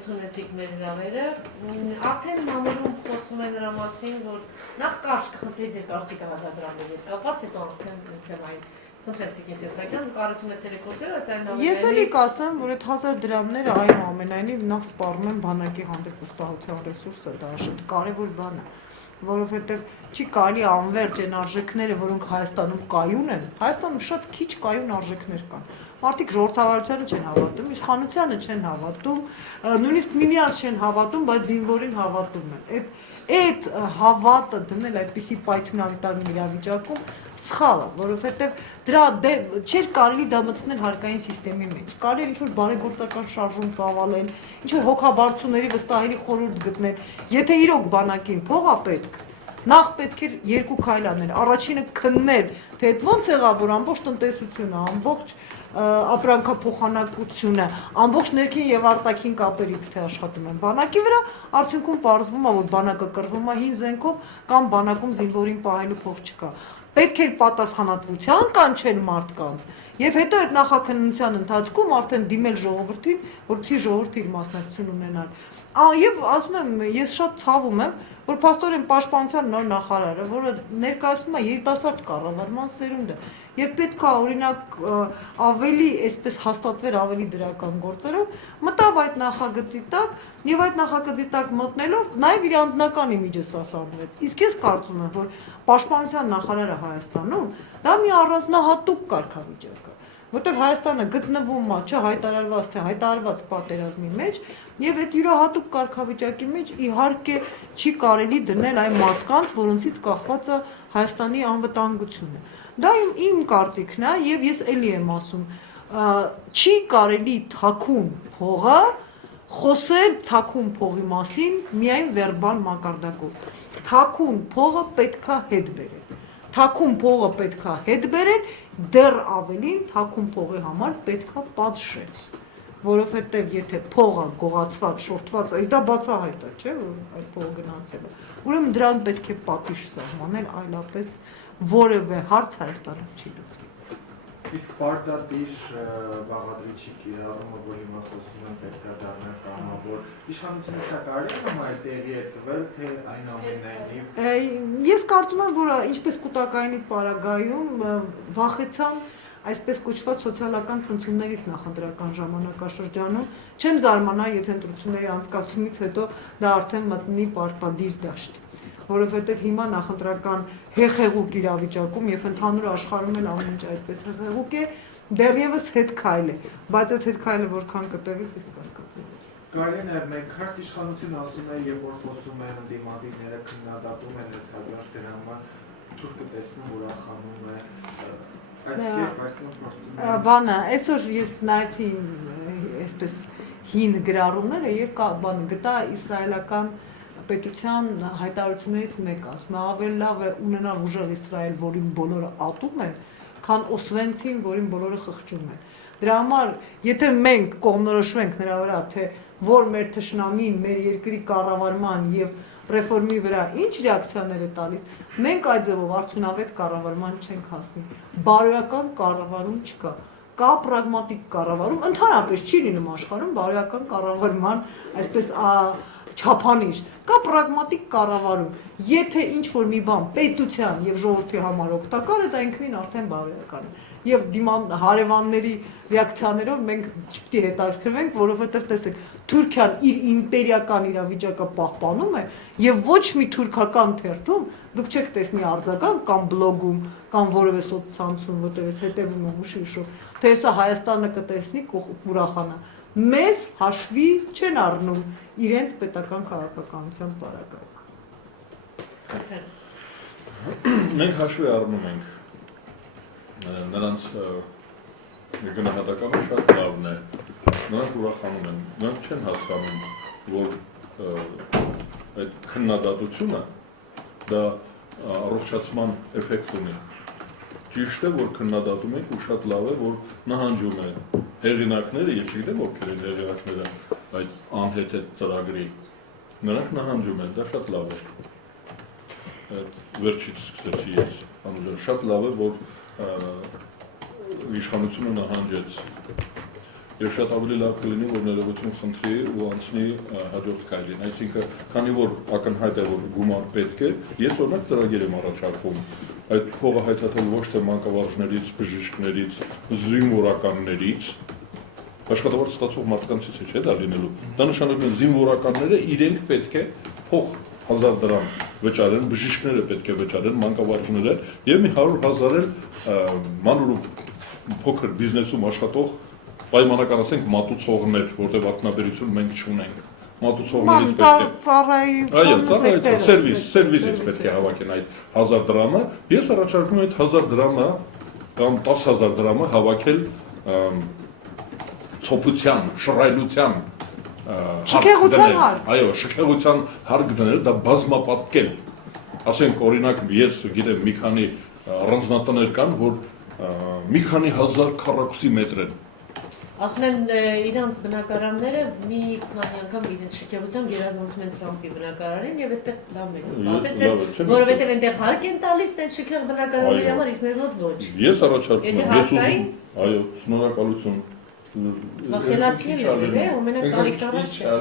ընդունեցիք մեր հրավերը, արդեն մամուլում խոսում է նրա մասին, որ նախ կարճ կխնդրի ձեր կարծիքը 1000 դրամների հետ կապված, հետո անցնեմ թեմային։ Խնդրեմ Տիկին Սեդրակյան, կարիք ունեցել եք խոսել, բայց այն ավելի։ Ես էլի կասեմ, որ այդ 1000 դրամները այնուամենայնիվ նախ սպառում են բանակի հանդեպ վստահության ռեսուրսը, դա շատ կարևոր բան է, որովհետև չի կարելի անverջ այն արժեքները, որոնք Հայաստանում կայուն են, Հայաստանում շատ քիչ կայուն արժեքներ կան։ Մարդիկ ժողովրդավարությանը չեն հավատում, իշխանությանը չեն հավատում, նույնիսկ միմյանց չեն հավատում, բայց զինվորին հավատում են։ Այդ հավատը դնել այդպիսի պայթյունավետարի իրավիճակում սխալ է, որովհետև դրա չէր կարելի դա մտցնել հարկային սիստեմի մեջ, կարելի էր ինչ-որ բարեգործական շարժում ծավալել, ինչ-որ հոգաբարձուների վստահելի խորհուրդ գտնել, եթե իրոք բանակին փող է պետք, նախ պետք էր երկու քայլ անել, առաջինը քննել, թե այդ ոնց եղավ, որ ամբողջ տնտեսությունը, ամբողջ ապրանքափոխանակությունը, ամբողջ ներքին եւ արտաքին կապերը իբրե աշխատում են բանակի վրա, արդյունքում պարզվում է, որ բանակը կռվում է հին զենքով կամ բանակում զինվորին պահելու փող չկա։ Պետք էր պատասխանատվության կանչել մարդկանց եւ հետո այդ նախաքննության ընթացքում արդեն դիմել ժողովրդին, որպեսզի ժողովուրդը իր մասնակցություն ունենար։ Եվ ասում եմ, ես շատ ցավում եմ, որ փաստորեն պաշտպանության նոր նախարարը, որը ներկայացնում է երիտասարդ կառավարման սերունդը, եւ պետք է օրինակ ավելի այսպես հաստատվեր ավելի դրական գործերով, մտավ այդ նախագծի տակ եւ այդ նախագծի տակ մտնելով նաեւ իր անձնական իմիջը սասանվեց։ Իսկ ես կարծում եմ, որ պաշտպանության նախարարը Հայաստանում դա մի առանձնահատուկ կարգավիճակ է, որտեղ Հայաստանը գտնվում է չհայտարարված թե հայտարարված պատերազմի մեջ եւ այդ յուրահատուկ կարգավիճակի մեջ իհարկե չի կարելի դնել այն մարդկանց, որոնցից կախված է Հայաստանի անվտանգությունը։ Դա իմ կարծիքն է եւ ես էլի եմ ասում, չի կարելի թաքուն փողը խոսել թաքուն փողի մասին միայն վերբալ մակարդակով։ Թաքուն փողը պետքա հետ բերել։ Թաքուն փողը պետքա հետ բերել, դեռ ավելին թաքուն փողի համար պետքա պատժել, որովհետև եթե փողը գողացված, շորթված, այս դա բացահայտ է, չէ՞, որ այդ փողը գնացել է։ Ուրեմն դրան պետք է պատիժ սահմանել, այլապես որևէ հարց Հայաստանում չի լուծվի։ Իսկ պարտադիր բաղադրիչի կիրառումը, որ հիմա խոսում են պետք է դառնալ կամավոր, իշխանությունը սա կարելի է նման տեղի է տվել, թե այնուամենայնիվ։ Ես կարծում եմ, որ ինչպես կուտակայինի պարագայում վախեցան այսպես կոչված սոցիալական ցնցումներից նախընտրական ժամանակաշրջանում, չեմ զարմանա, եթե ընտրությունների անցկացումից հետո դա արդեն մտնի պարտադիր դաշտ, որովհետև հիմա նախընտրական հեղեղուկ իրավիճակում եւ ընդհանուր աշխարհում էլ ամեն ինչ այդպես հեղեղուկ է, դեռևս հետ քայլ է, բայց այդ հետ քայլը որքան կտևի, խիստ կասկածելի է։ Կարելի է նաև մեկ հարց իշխանություն ասում է, երբ որ խոսում են դիմադիրները քննադատում են այս հազար դրամը, թուրքը տեսնում ուրախանում է, այս կերպ այսօր բանը, այսօր ես նայեցի այսպես հին գրառումները եւ բանը գտա իսրայելական պետության հայտարարություններից մեկը, ասում է ավելի լավ է ունենալ ուժեղ Իսրայել, որին բոլորը ատում են, քան Օսվենցիմ, որին բոլորը խղճում են։ Դրա համար, եթե մենք կողմնորոշվենք նրա վրա, թե որ մեր թշնամին, մեր երկրի կառավարման եւ ռեֆորմի վրա ինչ ռեակցիաներ է տալիս, մենք այդ ձևով արդյունավետ կառավարման չենք հասնի։ Բարոյական կառավարում չկա։ Կա պրագմատիկ կառավարում, ընդհանրապես չի լինում աշխարհում բարոյական կառավարման այսպես չափանիշ, կա պրագմատիկ կառավարում, եթե ինչ-որ մի բան պետության եւ ժողովրդի համար օգտակար է, դա ինքնին արդեն բարոյական է։ Եվ հարևանների ռեակցիաներով մենք չպետք է հետաքրքրվենք, որովհետեւ տեսեք, Թուրքիան իր իմպերիական իրավիճակը պահպանում է եւ ոչ մի թուրքական թերթում դուք չեք տեսնի արձագանք կամ բլոգում կամ որևէ սոցցանցում, որտեղ ես հետևում եմ ուշի շուտ, թե սա Հայաստանը կտեսնի ուրախանա։ Մեզ հաշվի չեն առնում իրենց պետական քաղաքականության պարագայում։ Մենք հաշվի առնում ենք նրանց գնահատականը շատ լավն է, նրանք ուրախանում են, նրանք չեն հասկանում, որ այդ քննադատությունը դա առողջացման էֆեկտ ունի։ Ճիշտ է, որ քննադատում եք ու շատ լավ է, որ նահանջում են հեղինակները, եւ չգիտեմ ովքեր են հեղինակները այդ անհեթեթ ծրագրի, նրանք նահանջում են, դա շատ լավ է։ Վերջից սկսեցի ես, շատ լավ է, որ իշխանությունը նահանջեց եւ շատ ավելի լավ կլինի, որ ներողություն խնդրի ու անցնի հաջորդ քայլին։ Այսինքն, քանի որ ակնհայտ է, որ գումար պետք է, ես օրինակ ծրագիր եմ առաջարկում այդ փողը հայթաթել ոչ թե մանկավարժներից, բժիշկներից, զինվորականներից, աշխատավարձ ստացող մարդկանցից է, չէ՞ դա լինելու։ Դա նշանակում է զինվորականները իրենք պետք է փող 1000 դրամ վճարեն, բժիշկները պետք է վճարեն, մանկավարժները եւ մի 100,000 էլ մանուր ու փոքր բիզնեսում աշխատող պայմանական ասենք մատուցողներ, որտեղ ակնաբերություն մենք չունենք։ Մատուցողներից պետք է սերվիսից պետք է հավաքեն այդ 1000 դրամը։ Ես առաջարկում եմ այդ 1000 դրամը կամ 10000 դրամը հավաքել ցոփության, շռայլության շքեղության հարկ։ Այո, շքեղության հարկ դնել, դա բազմապատկել։ Ասենք օրինակ ես գիտեմ մի քանի առանձնատներ կան, որ մի քանի հազար քառակուսի մետր են։ Ասում են իրանց բնակարանները մի քանի անգամ իրենց շքեղությամբ երազանցում են Թրամփի բնակարանին եւ այստեղ լավ մեկ ասեցես, որովհետեւ այնտեղ հարկ են տալիս այդ շքեղ բնակարանների համար, իսկ մեր մոտ ոչ։ Ես առաջարկում եմ, ես ուզում, այո, շնորհակալություն։ Խելացի է, ամենակ տարիքն առաջ է։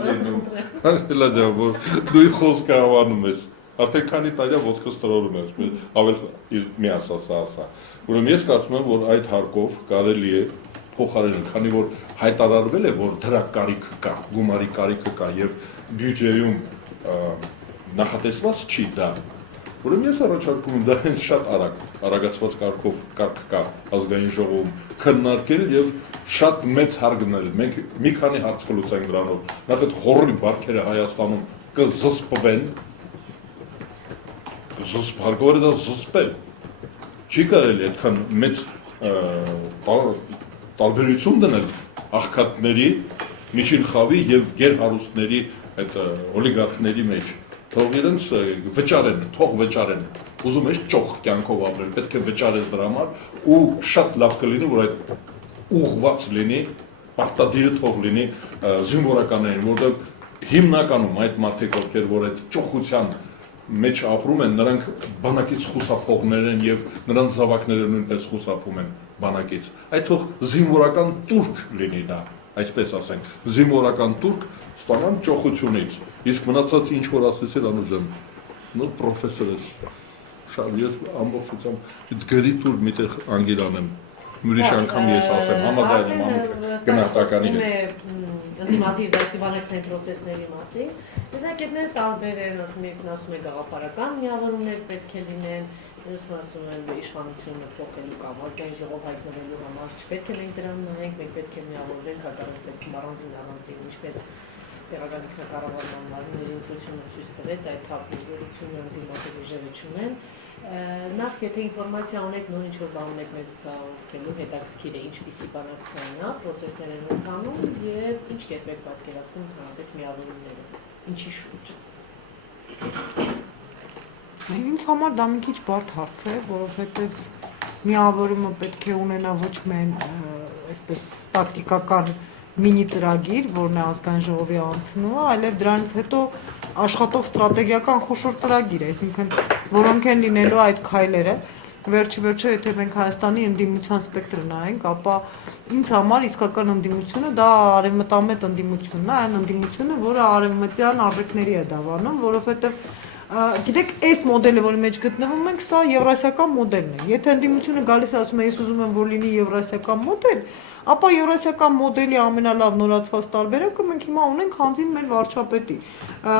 Հələ ջան, որ դու խոսքը հավանում ես։ Արդեն քանի տարի է ոտքս տրորում ես, ավել մի ասա։ Ուրեմն ես կարծում եմ, որ այդ հարկով կարելի է փոխարինել, քանի որ հայտարարվել է, որ դրա կարիքը կա, գումարի կարիքը կա եւ բյուջեում նախատեսված չի դա։ Ուրեմն ես առաջարկում եմ դա հենց շատ արագացված կարգ կա ազգային ժողովում քննարկել եւ շատ մեծ հարկ գնել։ Մենք մի քանի հարց կլուծենք դրանով։ Նախ այդ հորրի բարքերը Հայաստանում կզսպվեն։ Հարկորը դա զսպել։ Չի կարելի այդքան մեծ տարբերություն դնել աղքատների, միջին խավի եւ գերհարուստների այդ օլիգարխների մեջ։ Թող իրենց վճարեն, թող վճարեն։ Ուզում ես ճոխ կյանքով ապրել, պետք է վճարես դրա համար ու շատ լավ կլինի, որ այդ ուղղված լինի, պարտադիրը թող լինի զինվորականներին, որտեղ հիմնականում այդ մարդիկ, ովքեր որ այդ ճոխության մեջ ապրում են, նրանք բանակից խուսափողներ են եւ նրանց զավակները նույնպես խուսափում են բանակից։ Այդ թող զինվորական турք լինի դա, այսպես ասենք, զինվորական турք ստանան ճոխությունից։ Իսկ մնացած ինչ որ ասեցի անուժեմ, նո պրոֆեսոր ես։ Շատ ես ամբողջությամբ գրի տուր միտեղ անգիր անեմ։ Ուրիշ անգամ ես ասեմ, համաձայն եմ անուշը գնահատականի հետ։ Ընդդիմադիր դաշտիվանեցային պրոցեսների մասին, տեսակետները տարբեր են, մեկն ասում է գաղափարական միավորումներ պետք է լինեն, մյուսն ասում է իշխանությունը փոխելու կամ ազգային ժողով հայտնվելու համար չպետք է մենք դրան նայենք, մենք պետք է միավորվենք, հակառակ պետք է առանձին, ինչպես տեղական ինքնակառավարման մարմինների ընտրությունը ցույց տվեց, այդ թափուտությունը ընդդիմադիր ուժերը չունեն։ Նախ եթե ինֆորմացիա ունեք, նոր ինչ-որ բան ունեք մեզ հաղորդելու, հետաքրքիր է ինչպիսի բանակցային է, պրոցեսներ են ընթանում եւ ինչ կերպ եք պատկերացնում ընդհանրապես միավորումները, ինչի շուրջ։ Ինձ համար դա մի քիչ բարդ հարց է, որովհետեւ միավորումը պետք է ունենա ոչ միայն այսպես տակտիկական մինի ծրագիր, որն է ազգային ժողովի անցնումը, այլև դրանից հետո աշխատող ստրատեգիական խոշոր ծրագիր է, այսինքն որոնք են լինելու այդ քայլերը, վերջի եթե մենք Հայաստանի ընդդիմության սպեկտրը նայենք, ապա ինձ համար իսկական ընդդիմությունը դա արևմտամետ ընդդիմությունն է, այն ընդդիմությունը, որը արևմտյան արժեքների է դավանում, որովհետև գիտեք, այս մոդելը, որի մեջ գտնվում ենք, սա եվրասիական մոդելն է։ Եթե ընդդիմությունը գալիս է ասում է, ես ուզում եմ, որ լինի եվրասիական մոդել, ապա եվրասիական մոդելի ամենալավ նորացված տարբերակը մենք հիմա ունենք հանձին մեր վարչապետի։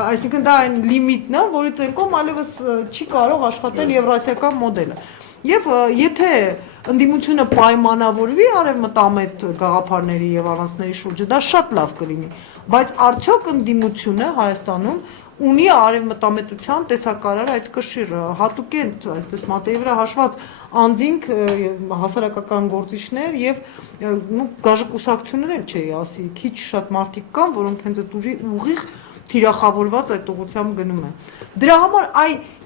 Այսինքն դա այն լիմիտն է, որից են կողմ այլևս չի կարող աշխատել եվրասիական մոդելը։ Եվ եթե ընդդիմությունը պայմանավորվի արևմտամետ գաղափարների եւ առանցքների շուրջը, դա շատ լավ կլինի, բայց արդյոք ընդդիմությունը Հայաստանում ունի արևմտամետության տեսակարար այդ կշիռը, հատուկենտ, այսպես մատերի վրա հաշված անձինք հասարակական գործիչներ եւ գաժկուսակցություններ էլ չէի ասի, քիչ շատ մարդիկ կան, որոնք հենց այդ ուղիղ թիրախավորված այդ ուղղությամբ գնում են։ Դրա համար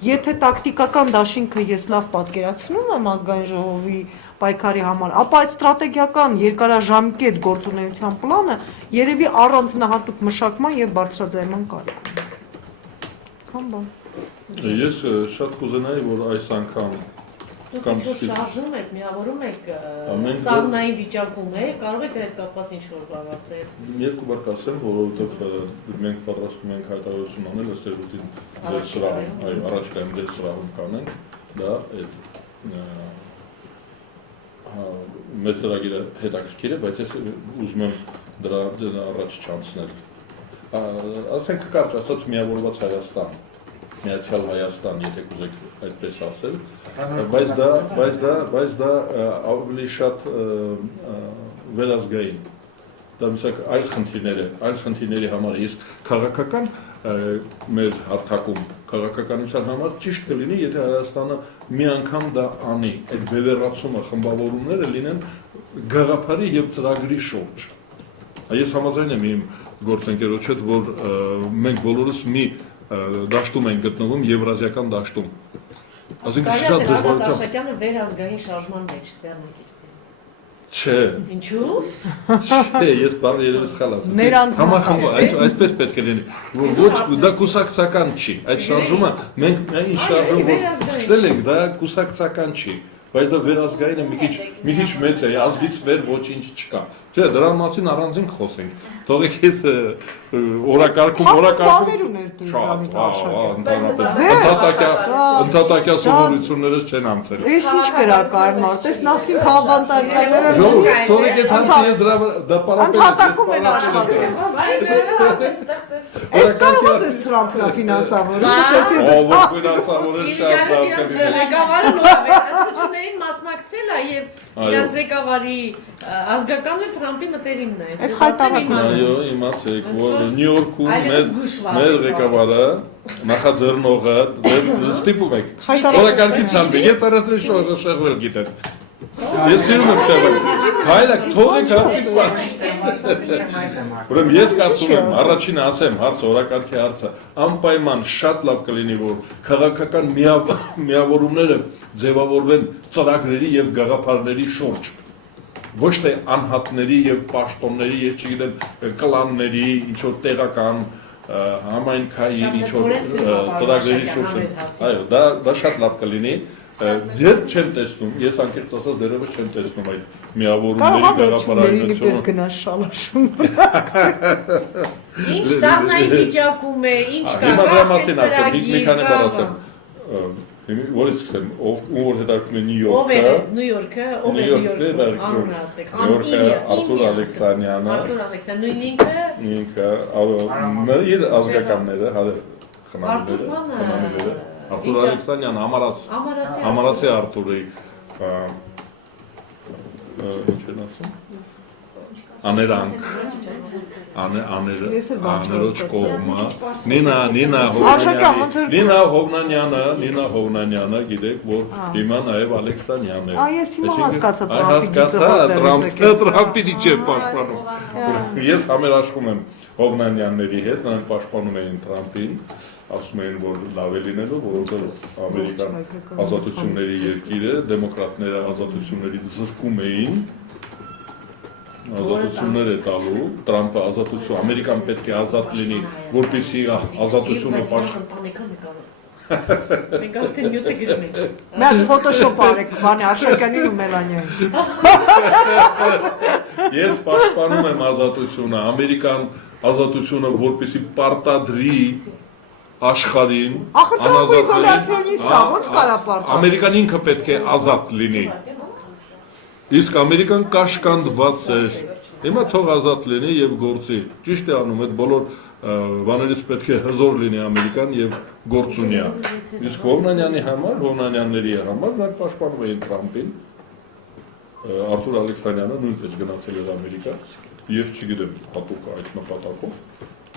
եթե տակտիկական դաշինքը ես լավ պատկերացնում եմ ազգային ժողովի պայքարի համար, ապա այդ ստրատեգիական երկարաժամկետ գործունեության պլանը երևի առանձնահատուկ մշակման եւ բարձրաձայնման կարիք ունի։ Ես շատ կուզենայի, որ այս անգամ Դուք ինչ-որ շարժում եք, միավորում եք, սաղնային վիճակում եք, կարող եք այդ կապված ինչ-որ բան ասել։ Երկու բար կասեմ, որովհետև մենք պատրաստում ենք հայտարարություն անել ըստ երևույթին դեր սրահում, այո, առաջիկայում դեր սրահում կանենք, դա մեր ծրագիրը հետաքրքիր է, բայց ես ուզում եմ դրա առաջ չանցնել։ Ասենք կարճ ասած միավորված Հայաստան, Միացյալ Հայաստան, եթե կուզեք այդպես ասել, բայց դա ավելի շատ վերազգային, դա միսակ այլ խնդիրների համար է, իսկ քաղաքական մեր հարթակում, քաղաքականության համար ճիշտ կլինի, եթե Հայաստանը մի անգամ դա անի, այդ բևեռացումը, խմբավորումները լինեն գաղափարի և ծրագրի շուրջ։ Ես համաձայն եմ իմ գործընկերոջ հետ, որ մենք բոլորս մի դաշտում ենք գտնվում, եվրազիական դաշտում։ Ազատ Արշակյանը վերազգային շարժման մեջ բեռնի։ Չէ։ Ինչու՞։ Չէ, ես բառը երևի սխալ ասացի։ Ներանձնական։ Այսպես պետք է լինի, որ ոչ դա կուսակցական չի։ Այդ շարժումը մենք այն շարժում որ սկսել ենք, դա կուսակցական չի, բայց դա վերազգային է, մի քիչ մեծ է, ազգից վեր ոչինչ չկա։ Չէ, դրա մասին առանձին խոսենք։ Թողեք ես օրակարգում բաներ ունես դու ինձանից ընդհատակյա սովորություններս չեն անցել։ Ես ինչ կրակա եմ արտես նախին քաղաքանտարները թողեք այդ հարցերը դրա ընդհատակում են աշխատում։ Ես կարող ես Թրամփն ֆինանսավորել, ով ֆինանսավորել շատ լավ կլինի։ Ղեկավարը նորաբերություններին մասնակցել է եւ իրաց ղեկավարի ազգականը Թրամփի մտերիմն է։ Այո, իմացեք, որ Նյու Յորքում մեր ղեկավարը նախաձեռնողը ստիպում եք։ Օրակարգիցամբ ես առանց շեղվել գիտեմ։ Ես սիրում եմ շեղվել։ Հայրակ թողեք Ուրեմն ես կարծում եմ, առաջինը ասեմ, հարցը օրակարգի հարցը, անպայման շատ լավ կլինի, որ քաղաքական միավորումները ձևավորվեն ծրագրերի եւ գաղափարների շուրջ։ Ոչ թե անհատների եւ պաշտոնների, ես չգիտեմ, կլանների, ինչ որ տեղական համայնքային ինչ որ ծրագրերի շուրջ։ Այո, դա շատ լավ կլինի։ Երբ չեմ տեսնում, ես անկեղծ ասած դերևս չեմ տեսնում այդ միավորումների գաղափարայնությունը։ Գնաս շալաշում։ Ինչ սաղնային վիճակում է, ինչ կա։ Հիմա դրա մասին ասեմ, մի քանի բառ ասեմ։ Որից սկսեմ, ում որ հետարկում է Նյու Յորքը։ Նյու Յորքը, ով է Նյու Յորքը, անունը ասեք։ Արտուր Ալեքսանյանը։ Արտուր Ալեքսանյանը, նույն ինքը, իր ազգականները, խնամիները, Արտուր Ալեքսանյանը, Ամարասի Արտուրի, ինչ են ասում, աներանք, աներոջ կողմը, Նինա Հովնանյանը, գիտեք, որ հիմա նաև Ալեքսանյանն է։ Ես հիմա հասկացա Տրամփին ինչ է պաշտպանում։ Ես համերաշխում եմ Հովնանյանների հետ, նրանք պաշտպանում էին Տրամփին, ասում էին, որ լավ է լինելու, որովհետև Ամերիկան ազատությունների երկիր է, դեմոկրատները ազատություններից զրկում էին, ազատություններ է տալու, Տրամփը ազատություն, Ամերիկան պետք է ազատ լինի, որպեսզի ազատությունը Մենք արդեն նյութը գրում ենք։ Մենք ֆոտոշոփ արեք, բանի Արշակյանին ու Մելանյանին։ Ես պաշտպանում եմ ազատությունը, Ամերիկան ազատությունը, որպեսզի պարտադրի աշխարհին, Ամերիկան ինքը պետք է ազատ լինի։ Իսկ Ամերիկան կաշկանդված է։ Հիմա թող ազատ լինի եւ գործի։ Ճիշտ է անում, այդ բոլոր բաներից պետք է հզոր լինի Ամերիկան եւ գործունյա։ Իսկ Հովնանյանների համար նրանք պաշտպանում էին Տրամփին։ Արտուր Ալեքսանյանը նույնպես գնացել էր Ամերիկա։ Ես չգիտեմ հատուկ այդ նպատակով,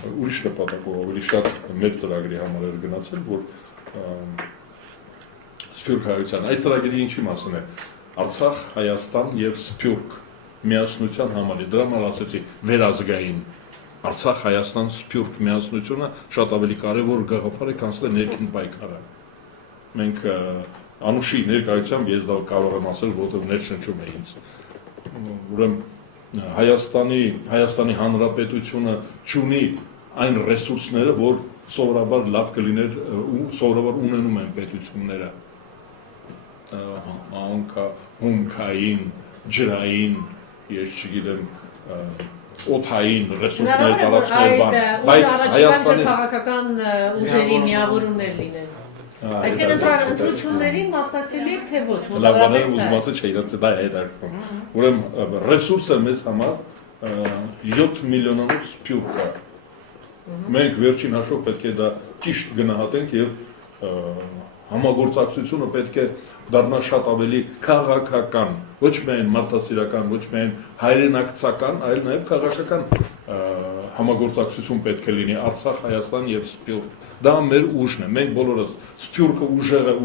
ուրիշ նպատակով ավելի շատ մեր ծրագրի համար էր գնացել, որ Սփյուռք հայության այդ ծրագրի ինչի մասն է։ Արցախ, Հայաստան եւ Սփյուռք միասնության համար է, դրա համար ասեցի վերազգային Արցախ, Հայաստան, Սփյուռք միասնությունը շատ ավելի կարևոր գաղափար է, քան թե ներքին պայքարը։ Մենք Անուշի ներկայությամբ ես դա կարող եմ ասել, որովհետև ներշնչում է ինձ։ Ուրեմն Հայաստանի Հանրապետությունը չունի այն ռեսուրսները, որ սովորաբար լավ կլիներ ու սովորաբար ունենում են պետությունները։ հումքային, ջրային, ես չգիտեմ, օդային ռեսուրսներ տարածքներ բան, բայց Հայաստանի քաղաքական ուժերի միավորումներ լինեն։ Այսինքն ընտրություններին մասնակցելու եք թե ոչ, մոտավորապես ուզում ասել չէ, իրաց դա է հետաքրքրում։ Ուրեմն ռեսուրսը մեզ համար 7 միլիոնանոց սփյուռք կա։ Մենք վերջին հաշվով պետք է դա ճիշտ գնահատենք եւ համագործակցությունը պետք է դառնա շատ ավելի քաղաքական, ոչ միայն մարդասիրական, ոչ միայն հայրենակցական, այլ նաև քաղաքական համագործակցություն պետք է լինի Արցախ, Հայաստան եւ Սփյուռք։ Դա մեր ուժն է։ Մենք բոլորս Սփյուռքը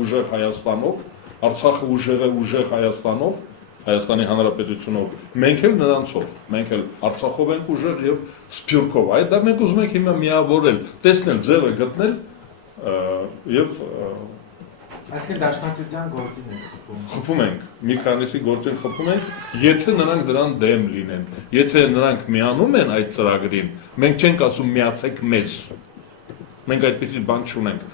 ուժեղ Հայաստանով, Արցախը ուժեղ Հայաստանով, Հայաստանի Հանրապետությունով, մենք էլ նրանցով, մենք էլ Արցախով ենք ուժեղ եւ Սփյուռքով։ Այդ դա մենք ուզում ենք հիմա միավորել, տեսնել ձևը գտնել եւ Այսինքն դաշնակցության գործին եք խփում ենք, մի քանիսի գործին խփում ենք, եթե նրանք դրան դեմ լինեն, եթե նրանք միանում են այդ ծրագրին, մենք չենք ասում միացեք մեզ, մենք այդպիսի բան չունենք,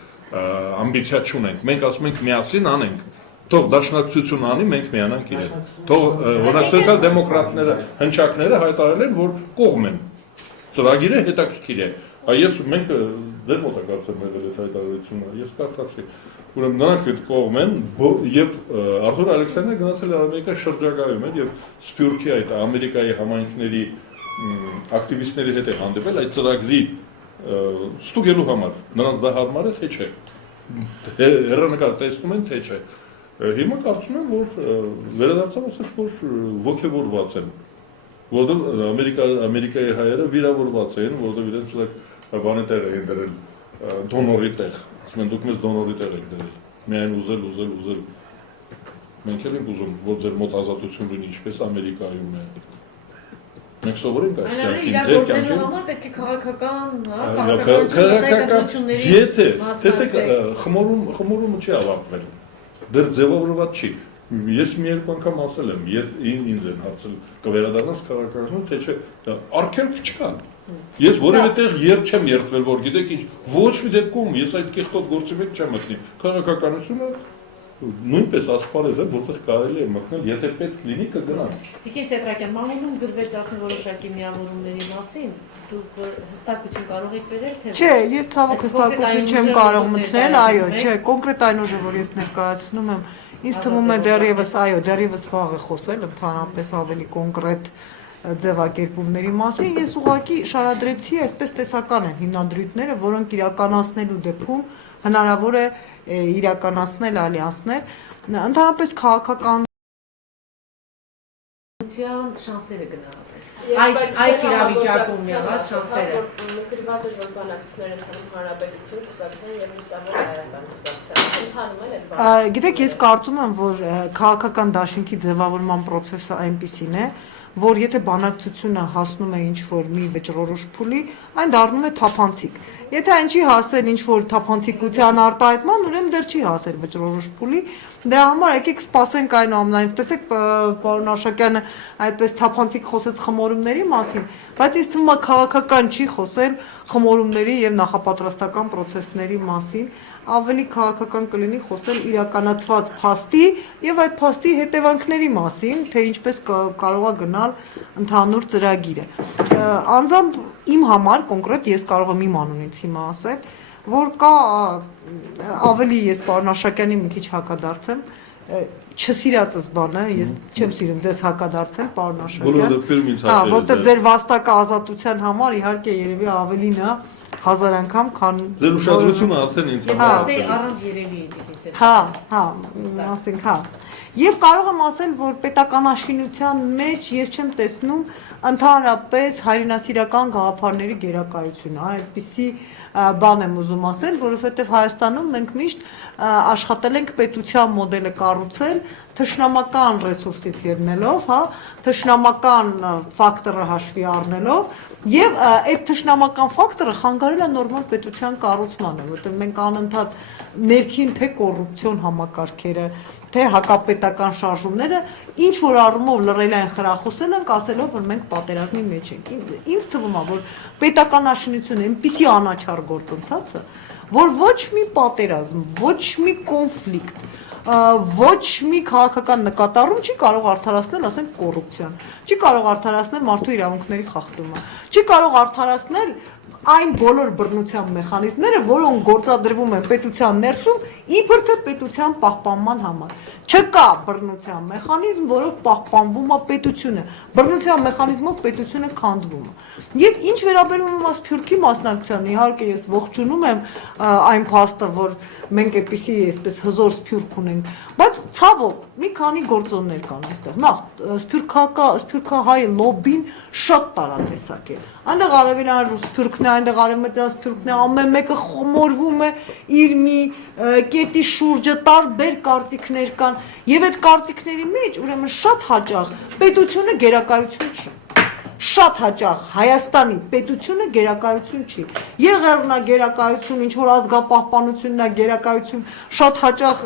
ամբիցիա չունենք, մենք ասում ենք միասին անենք, թող դաշնակցություն անի, մենք միանանք իրեն, թող օրինակ սոցիալ-դեմոկրատները, հնչակները հայտարարել են, որ կողմ են, ծրագիրը հետաքրքիր է, ես մենք դեր մոտ ակարծեմ եղել այդ հայտարարությունը, ես կարծացի, ուրեմն նրանք այդ կողմ են եւ Արթուր Ալեքսանյանը գնացել է Ամերիկա շրջագայում էր եւ Սփյուռքի այդ Ամերիկայի համայնքների ակտիվիստների հետ է հանդիպել այդ ծրագրի ստուգելու համար, նրանց դա հարմար է թե չէ, հեռանկար տեսնում են թե չէ, հիմա կարծում եմ, որ վերադարձավ ասես, որ ոգևորված են, որտեղ Ամերիկայի հայերը վիրավորված են, որտեղ իրենց բանի տեղ են դրել, դոնորի տեղ, ասում են դուք մեզ դոնորի տեղ եք դրել, միայն ուզել, մենք էլ ենք ուզում, որ ձեր մոտ ազատություն լինի, ինչպես Ամերիկայում է, մենք սովորենք այս կյանքին, ձեր կյանքին, պետք է քաղաքական եթե, տեսեք, խմորումը չի ավարտվել, դեռ ձևավորված չի, ես մի երկու անգամ ասել եմ, ինձ են հարցել կվերադառնաս քաղաքականություն, թե չէ, արգելք չկա, ես որևէ տեղ երբ չեմ երդվել, որ գիտեք ինչ, ոչ մի դեպքում ես այդ կեղտոտ գործի մեջ չեմ մտնի, քաղաքականությունը նույնպես ասպարեզ է, որտեղ կարելի է մտնել, եթե պետք լինի կգնան։ Տիկին Սեդրակյան, մամուլում գրվեց արդեն որոշակի միավորումների մասին, դուք հստակություն կարող եք բերել, թե չէ, ես ցավոք հստակություն չեմ կարող մտցնել, այո, չէ, կոնկրետ այն ուժը, որ ես ներկայացնում եմ, ինձ թվում է դեռևս վաղ է խոսել, ընդհանրապես ավելի կոնկրետ ձևակերպումների մասին, ես ուղղակի շարադրեցի այսպես տեսական են հիմնադրույթները, որոնք իրականացնելու դեպքում հնարավոր է իրականացնել ալյանսներ, ընդհանրապես քաղաքական շանսերը գնահատել։ Այս իրավիճակում եղած շանսերը։ Նկատված է որ բանակցություններ ընդհանուր հանրապետություն, կուսակցության եւ Լուսավոր Հայաստան կուսակցության ընդհանում են այդ բանը։ Գիտեք, ես կարծում եմ, որ քաղաքական դաշինքի ձևավորման process-ը այնպիսին է, որ եթե բանակցությունը հասնում է ինչ-որ մի վճռորոշ փուլի, այն դառնում է թափանցիկ։ Եթե այն չի հասել ինչ-որ թափանցիկության արտահայտման, ուրեմն դեռ չի հասել վճռորոշ փուլի, դրա համար եկեք սպասենք այնուամենայնիվ, տեսեք, պարոն Աշակյանը այդպես թափանցիկ խոսեց խմորումների մասին, բայց ինձ թվում է քաղաքական չի խոսել խմորումների եւ նախապատրաստական process-ների մասին, ավելի քաղաքական կլինի խոսել իրականացված փաստի եւ այդ փաստի հետևանքների մասին, թե ինչպես կարող է գնալ ընդհանուր ծրագիրը։ Անձամբ իմ համար կոնկրետ ես կարող եմ իմ անունից հիմա ասել, որ կա ավելի ես պարոն Աշակյանի մի քիչ հակադարձեմ, չսիրածս բան է, ես չեմ սիրում ձեզ հակադարձել, պարոն Աշակյան։ Բոլոր դեպքերում ինձ հաշել է։ Որտեղ ձեր վաստակը ազատության համար իհարկե երևի ավելին է 1000 անգամ, քան ձեր ուշադրությունը արդեն ինձ համար ասել առանց երևի դիքից։ ասենք, Եվ կարող եմ ասել, որ պետականաշինության մեջ ես չեմ տեսնում ընդհանրապես հայրենասիրական գաղափարների գերակայությունը, այդպիսի բան եմ ուզում ասել, որովհետև Հայաստանում մենք միշտ աշխատել ենք պետության մոդելը կառուցել թշնամական ռեսուրսից ելնելով, թշնամական ֆակտորը հաշվի առնելով եւ այդ թշնամական ֆակտորը խանգարել է նորմալ պետության կառուցմանը, որովհետև մենք անընդհատ ներքին թե կոռուպցիոն համակարգերը, թե հակապետական շարժումները ինչ որ առումով լռել են խրախուսել ենք ասելով, որ մենք պատերազմի մեջ ենք։ Ինձ թվում է, որ պետականաշինությունը այնպիսի անաչառ գործընթաց է, որ ոչ մի պատերազմ, ոչ մի կոնֆլիկտ, ոչ մի քաղաքական նկատառում չի կարող արդարացնել, ասենք, կոռուպցիան, չի կարող արդարացնել մարդու իրավունքների խախտումը, չի կարող արդարացնել այն բոլոր բռնության մեխանիզմները, որոնք գործադրվում են պետության ներսում, իբր թե պետության պահպանման համար։ Չկա բռնության մեխանիզմ, որով պահպանվում է պետությունը։ Բռնության մեխանիզմով պետությունը քանդվում է։ Եվ ինչ վերաբերում է Սփյուռքի մասնակցությանը, իհարկե ես ողջունում եմ այն փաստը, որ մենք այդպիսի այսպես հզոր Սփյուռք ունենք, բայց ցավոք մի քանի գործոններ կան այստեղ։ Նախ սփյուռքահայ լոբին շատ տարատեսակ է։ Այնտեղ արևելյան Սփյուռքն է, այնտեղ արևմտյան Սփյուռքն է, ամեն մեկը խմորվում է իր մի կետի շուրջը, տարբեր կարծիքներ կան, եւ այդ կարծիքների մեջ ուրեմն շատ հաճախ պետությունը գերակայություն չի։ Շատ հաճախ Հայաստանի պետությունը գերակայություն չի։ Եղերն է գերակայություն, ինչ որ ազգապահպանությունն է գերակայություն, շատ հաճախ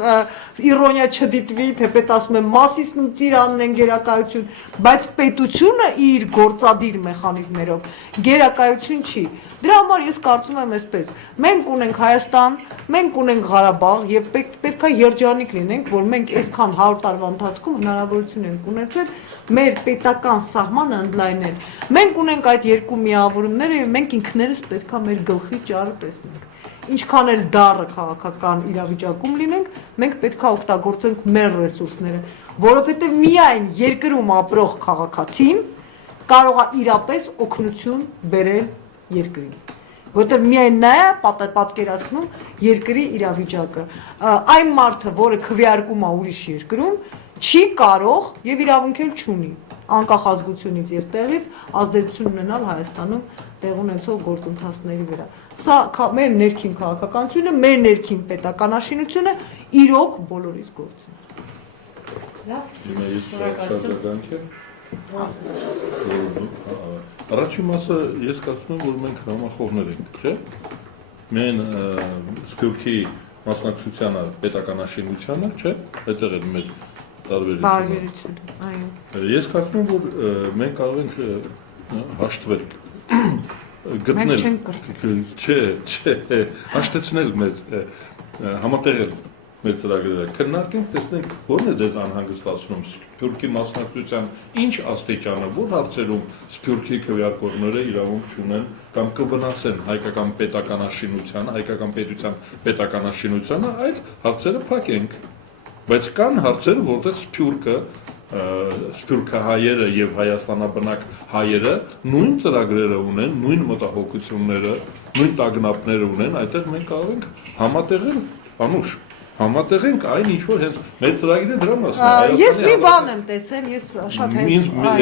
իրոնիա չդիտվի, թեպետ ասում եմ Մասիսն ու Ծիրանն են գերակայություն, բայց պետությունը իր գործադիր մեխանիզմներով գերակայություն չի։ Դրա համար ես կարծում եմ այսպես. մենք ունենք Հայաստան, մենք ունենք Ղարաբաղ եւ պետք է երջանիկ լինենք, որ մենք այսքան 100 տարվա ընթացքում հնարավորություն ենք ունեցել մեր պետական սահմանը ընդլայնել։ Մենք ունենք այդ երկու միավորումները եւ մենք ինքներս պետք է մեր գլխի ճարը տեսնենք։ Ինչքան էլ դառը քաղաքական իրավիճակում լինենք, մենք պետք է օգտագործենք մեր ռեսուրսները, որովհետեւ միայն երկրում ապրող քաղաքացին կարող է իրապես օգնություն բերել երկրին։ Որտեղ միայն նա է պատկերացնում երկրի իրավիճակը։ Այն մարդը, որը քվեարկում է ուրիշ երկրում, չի կարող եւ իրավունք էլ չունի անկախ ազգությունից եւ տեղից ազդեցություն ունենալ Հայաստանում տեղ ունեցող գործընթացների վրա։ Սա մեր ներքին քաղաքականությունը, մեր ներքին պետականաշինությունը իրոք բոլորիս գործն է։ Առաջին մասը ես կարծում եմ, որ մենք համախոհներ ենք, չէ՞։ Մենք Սփյուռքի մասնակցությանը պետականաշինությանը, չէ՞, այդտեղ է մեր տարբերությունը։ Այո։ Ես կարծում եմ, որ մենք կարող ենք հաշտվել, գտնել, չէ, հաշտեցնել մեզ, համատեղել մեր ծրագրերը, քննարկենք, տեսնենք, որն է ձեզ անհանգստացնում Սփյուռքի մասնակցության ինչ աստիճանը, որ հարցերում Սփյուռքի քվեարկողները իրավունք չունեն կամ կվնասեն հայկական պետականաշինությանը, հայկական պետության պետականաշինությանը, այդ հարցերը փակենք։ Բայց կան հարցեր, որտեղ Սփյուռքը, սփյուռքահայերը եւ հայաստանաբնակ հայերը նույն ծրագրերը ունեն, նույն մտահոգությունները, նույն տագնապները ունեն, այդտեղ մենք կարող ենք համատեղել, անուշ համատեղենք այն ինչ որ հենց մեր ծրագիրը դրա մասն է։ Ես մի բան եմ տեսել, ես շատ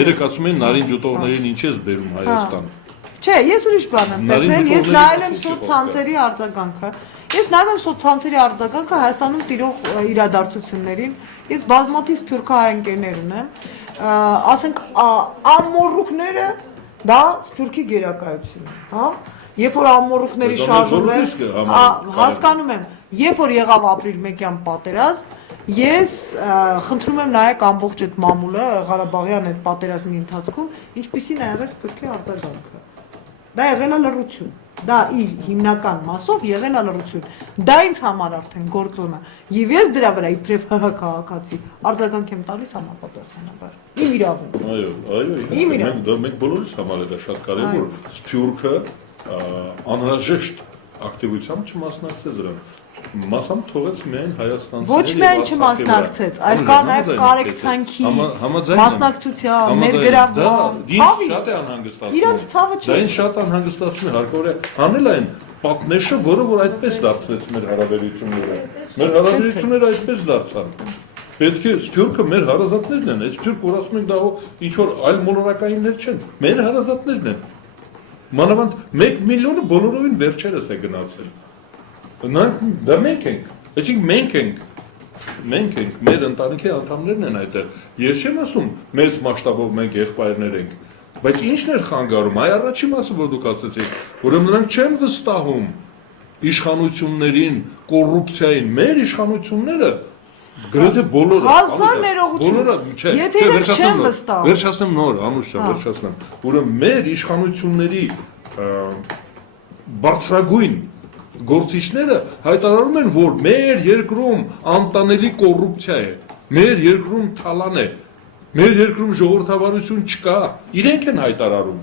երեք ասում են նարին ջոտողներին ինչ ես բերում Հայաստան։ Չէ, ես ուրիշ բան եմ տեսել, ես նայել եմ սոցցանցերի արձագանքը։ Ես նայում եմ սոցցանցերի արձագանքը Հայաստանում տիրող իրադարձություններին։ Ես բազմաթիվ սփյուռքահայ ընկերներ ունեմ, ասենք ամոռուկները դա Սփյուռքի գերակայությունն է, հա։ Երբ որ ամոռուկների շարժում հասկանում եմ, երբ որ եղավ ապրիլ 1-յան պատերազմ, ես խնդրում եմ նայեք ամբողջ այդ մամուլը Ղարաբաղյան այդ պատերազմի ընթացքում, ինչպիսին է եղել Սփյուռքի արձագանքը։ Դա եղել է լռություն։ Դա իր հիմնական մասով եղել է լռություն։ Դա ինձ համար արդեն գործոն է։ Եվ ես դրա վրա իբրև ՀՀ քաղաքացի արձագանք եմ տալիս համապատասխանաբար։ Իմ իրավունք։ Այո, մենք բոլորիս համար է դա շատ կարևոր Սփյուռքը անհրաժեշտ ակտիվությամբ չմասնակցեց դրան։ Մասամբ թողեց միայն հայաստանցիների։ Ոչ միայն չմասնակցեց, այլ կա նաև կարեկցանքի մասնակցության, ներգրավման, ցավի։ Շատ է անհանգստացնում։ Իրանց ցավը չէ։ Դա ինձ շատ անհանգստացնում է, հարկավոր է հանել այն պատնեշը, որը որ այդպես դարձեց մեր հարաբերությունները։ Մեր հարաբերությունները այդպես դարձան։ Պետք է Սփյուռքը մեր հարազատներն են, այս Սփյուռք, որ ասում ենք դա ինչ որ այլ մոլորակայիններ չեն, մեր հարազատներն են։ Մանավանդ 1 միլիոնը բոլորովին վերջերս է գնացել։ Դա մենք ենք, այսինքն մենք ենք, մեր ընտանիքի անդամներն են այդտեղ։ Ես չեմ ասում մեծ մասշտաբով մենք եղբայրներ ենք, բայց ինչն էր խանգարում, այ առաջի մասը որ դուք ասացիք, ուրեմն նրանք չեն վստահում իշխանություններին, կոռուպցիային, մեր իշխանությունները գրեթե բոլորը հազար ներողություն, եթե իրենք չեն վստահում։ Վերջացնեմ նոր, Անուշ ջան, վերջացնեմ։ Ուրեմն մեր իշխանությունների բարձրագույն գործիչները հայտարարում են, որ մեր երկրում անտանելի կոռուպցիա է, մեր երկրում թալան է, մեր երկրում ժողովրդավարություն չկա, իրենք են հայտարարում,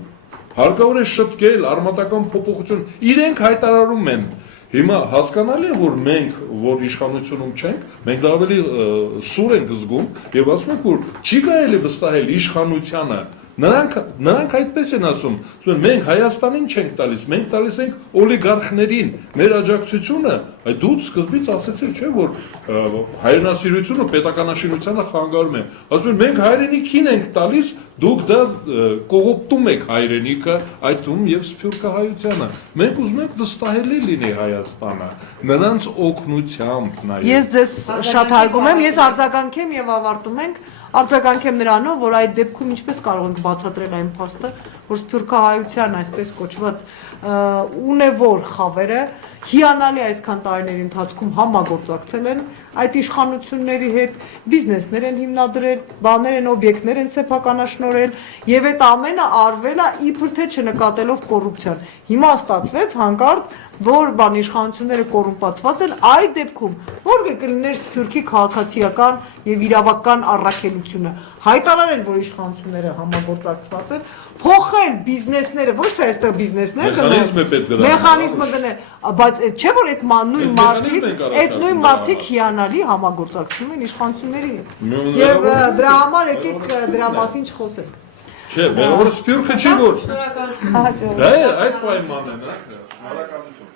հարկավոր է շտկել, արմատական փոփոխություն, իրենք հայտարարում են, հիմա հասկանալի է, որ մենք, որ իշխանությունում չենք, մենք դա ավելի սուր ենք զգում և ասում ենք, որ չի կարելի վստահել իշխանությանը, նրանք այդպես են ասում, մենք Հայաստանին չենք տալիս, մենք տալիս ենք օլիգարխներին, մեր աջակցությունը, դու սկզբից ասեցիր, չէ, որ հայրենասիրությունը պետականաշինությանը խանգարում է, ասում են, մենք հայրենիքին ենք տալիս, դուք դա կողոպտում եք հայրենիքը, այդ թվում և սփյուռքահայությանը, մենք ուզում ենք վստահելի լինի Հայաստանը, նրանց օգնությամբ նաև։ Ես ձեզ շատ հարգում եմ, ես արձագանքեմ և ավարտում ենք, արձագանքեմ նրանով, որ այդ դեպքում ինչպես կարող ենք բացատրել այն փաստը, որ սփյուռքահայության այսպես կոչված ունևոր խավերը հիանալի այսքան տարիների ընթացքում համագործակցել են այդ իշխանությունների հետ, բիզնեսներ են հիմնադրել, բաներ են, օբյեկտներ են սեփականաշնորհել եւ այդ ամենը արվել է իբր թե չնկատելով կոռուպցիան։ Հիմա ստացվեց հանկարծ, որ բան իշխանությունները կոռումպացված են, այդ դեպքում որ կլիներ Սփյուռքի քաղաքացիական եւ իրավական առաքելությունը հայտարարել, որ իշխանությունները համագործակցված են, փոխել բիզնեսները, ոչ թե այստեղ բիզնեսներ մեխանիզմը դնել, բայց չէ որ այդ նույն մարդիկ հիանալի համագործակցում են իշխանությունների հետ։ Եվ դրա համար եկեք դրա մասին չխոսենք։ Չէ, որ Սփյուռքը չի որ։ Շնորհակալություն։ Դա է այդ պայմանն է, նրանք։ Շնորհակալություն։